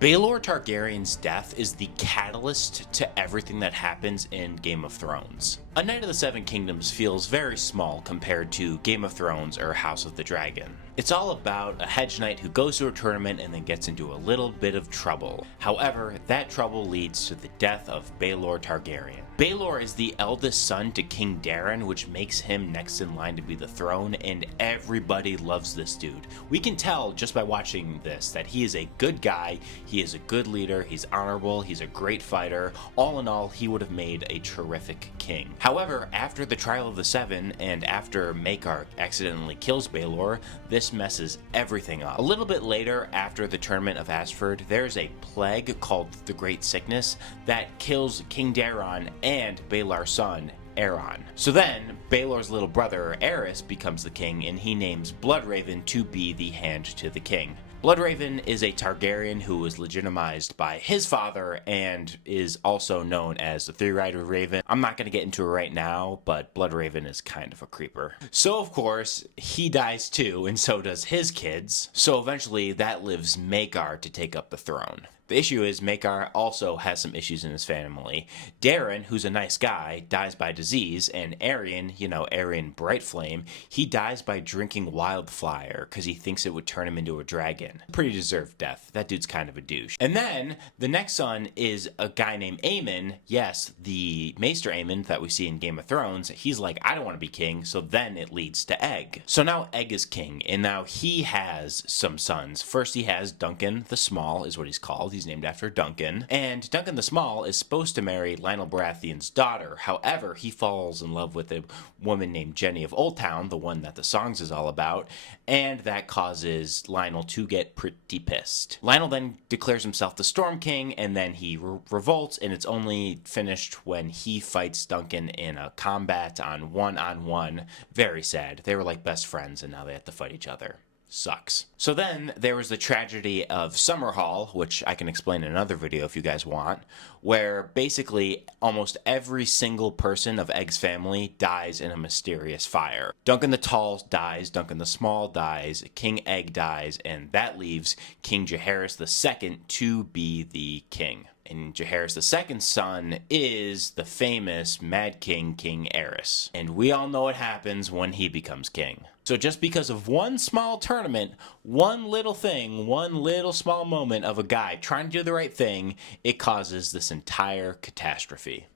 Baelor Targaryen's death is the catalyst to everything that happens in Game of Thrones. A Knight of the Seven Kingdoms feels very small compared to Game of Thrones or House of the Dragon. It's all about a hedge knight who goes to a tournament and then gets into a little bit of trouble. However, that trouble leads to the death of Baelor Targaryen. Baelor is the eldest son to King Daeron, which makes him next in line to be the throne, and everybody loves this dude. We can tell just by watching this that he is a good guy, he is a good leader, he's honorable, he's a great fighter. All in all, he would have made a terrific king. However, after the Trial of the Seven and after Maekar accidentally kills Baelor, this messes everything up. A little bit later, after the Tournament of Ashford, there's a plague called the Great Sickness that kills King Daeron and Baelor's son, Aeron. So then, Baelor's little brother, Aerys, becomes the king, and he names Bloodraven to be the hand to the king. Bloodraven is a Targaryen who was legitimized by his father and is also known as the Three-Rider Raven. I'm not going to get into it right now, but Bloodraven is kind of a creeper. So of course, he dies too, and so does his kids. So eventually, that leaves Maekar to take up the throne. The issue is Maekar also has some issues in his family. Daeron, who's a nice guy, dies by disease, and Aerion, Aerion Brightflame, he dies by drinking wildfire because he thinks it would turn him into a dragon. Pretty deserved death. That dude's kind of a douche. And then, the next son is a guy named Aemon. Yes, the Maester Aemon that we see in Game of Thrones. He's like, I don't want to be king, so then it leads to Egg. So now Egg is king, and now he has some sons. First he has Duncan the Small, is what he's called. He's named after Duncan. And Duncan the Small is supposed to marry Lionel Baratheon's daughter. However, he falls in love with a woman named Jenny of Oldtown, the one that the songs is all about, and that causes Lionel to get pretty pissed. Lionel then declares himself the Storm King, and then he revolts, and it's only finished when he fights Duncan in a combat on one. Very sad. They were like best friends, and now they have to fight each other. Sucks. So then there was the tragedy of Summerhall, which I can explain in another video if you guys want, where basically almost every single person of Egg's family dies in a mysterious fire. Duncan the Tall dies, Duncan the Small dies, King Egg dies, and that leaves King Jaehaerys II to be the king. And Jaehaerys II's son is the famous Mad King, King Aerys. And we all know what happens when he becomes king. So just because of one small tournament, one little thing, one little small moment of a guy trying to do the right thing, it causes this entire catastrophe.